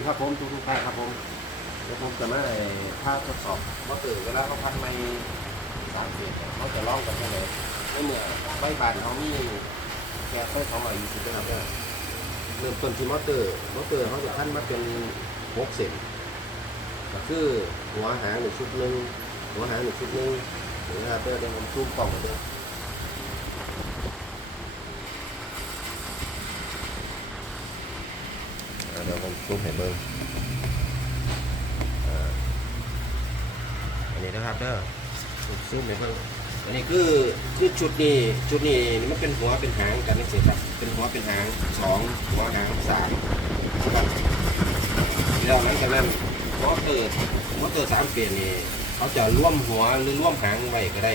ดีครับผมทุกทุกท่านครับผมเดี๋ยวผมจะมาไอ้ภาพทดสอบว่าเกิดเวลาเขาพันไม่สามเสียเนี่ยเขาจะล่องกันยังไงในเมื่อไฟบานเขามีแก๊สไฟสองร้อยยี่สิบนะครับเนี่ยเริ่มต้นที่มอเตอร์มอเตอร์เขาจะพันมาเป็นหกเซนก็คือหัวหางหนึ่งชุดหนึ่งหัวหางหนึ่งชุดหนึ่งนะครับเดี๋ยวเดี๋ยวผมซูมกล่องกันเด้อ อ่า เดี๋ยวผมซูมให้เบิ่งอ่าอันนี้นะครับเด้อซูมให้เบิ่งอันนี้คือคือชุดนี้ชุดนี้มันเป็นหัวเป็นหางกันนี่สิครับเป็นหัวเป็นหางสองหัวหางสามครับแล้วหลังจากนั้นมอเตอร์มอเตอร์สามเปลี่ยนนี่เขาจะร่วมหัวหรือร่วมหางไว้ก็ได้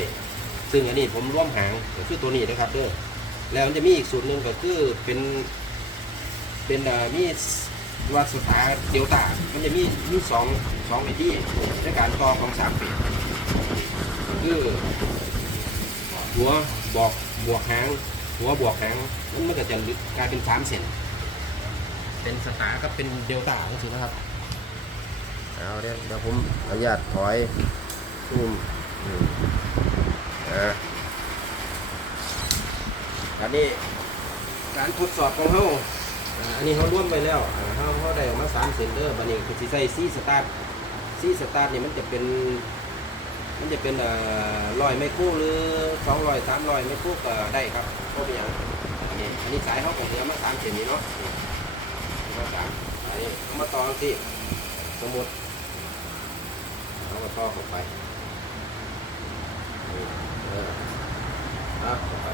ซึ่งอันนี้ผมร่วมหางก็คือตัวนี้นะครับเด้อแล้วมันจะมีอีกสูตรหนึ่งก็คือเป็นเป็นมี วัดสุดท้ายเดลต้ามันจะมีมีสองสองวิธีในการต่อของสามปีคือหัวบอกบวกหางหัวบวกหางมันมันก็จะกลายเป็นสามเซนเป็นสตาร์ก็เป็นเดลต้าก็คือนะครับเอาเดี๋ยวเดี๋ยวผมอนุญาตถอยซูมอืมอ่าอันนี้การทดสอบของเขา อ่าอันนี้เขาร่วมไปแล้วอ่าเขาเขาได้ออกมาสามเซนเดอร์บันนี้คือสิใส่ซีสตาร์ทซีสตาร์ทนี่มันจะเป็น มันจะเป็นเอ่อร้อยไมโครหรือสองร้อยสามร้อยไมโครก็ได้ครับก็เป็นอย่างอันนี้อันนี้สายเขาของเหลือมาสามเซนนี่เนาะนี่มาสามอันนี้เอามาต่อที่สมมติเขาก็ต่อเข้าไปนี่เออเข้าไป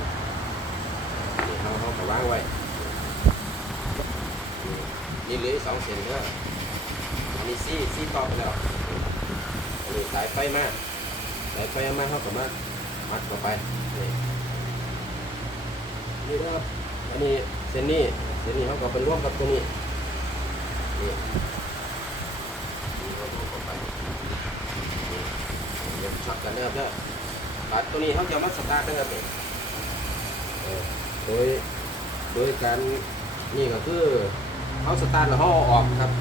นี่เขาเขาก็วางไว้ นี่เหลืออกสองเซนเด้ออันนี้ซี่ซี่ต่อไปแล้วอันนี้สายไฟมากสายไฟเอามาเข้ากับมามัดเข้าไปนี่นี่นะครับอันนี้เส้นนี้เส้นนี้เขาก็เป็นร่วมกับตัวนี้นี่ร่วมเข้าไปนี่เดี๋ยวช็อตกันนะครับเด้อบัดตัวนี้เขาจะมาสตาร์ทนะครับนี่เออโดยโดยการนี่ก็คือ เขาสตาร์ทแล้วเขาเอาออกครับ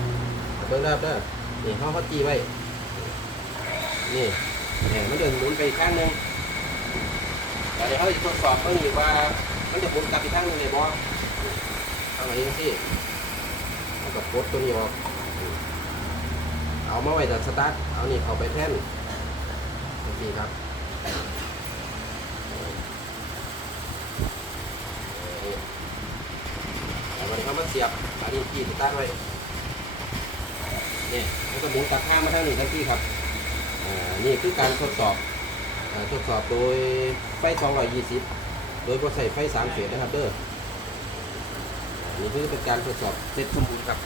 เบิ่งได้เด้อนี่เขาเขาตีไว้ นี่เนี่ยมันจะหมุนไปอีกข้างหนึ่งแต่เดี๋ยวเขาจะทดสอบเพิ่งอีกว่า มันจะหมุนกลับอีกข้างหนึ่งเลยบ่ทำอะไรยังสิเขากับกดตัวนี้ออกเอามาไว้แต่สตาร์ท เอานี่เข้าไปแท่นนี่ครับนี่แล้ววันนี้เขามาเสียบ นนี้ที่ตั้งไว้นี่แล้วก็หมุนตัดข้างมาทางนี้ทันทีครับอ่านี่คือการทดสอบอ่าทดสอบโดยไฟ 220 โดยบ่ใส่ไฟ3เฟสนะครับเด้ออันนี่คือเป็นการทดสอบเสร็จสมบูรณ์ครับ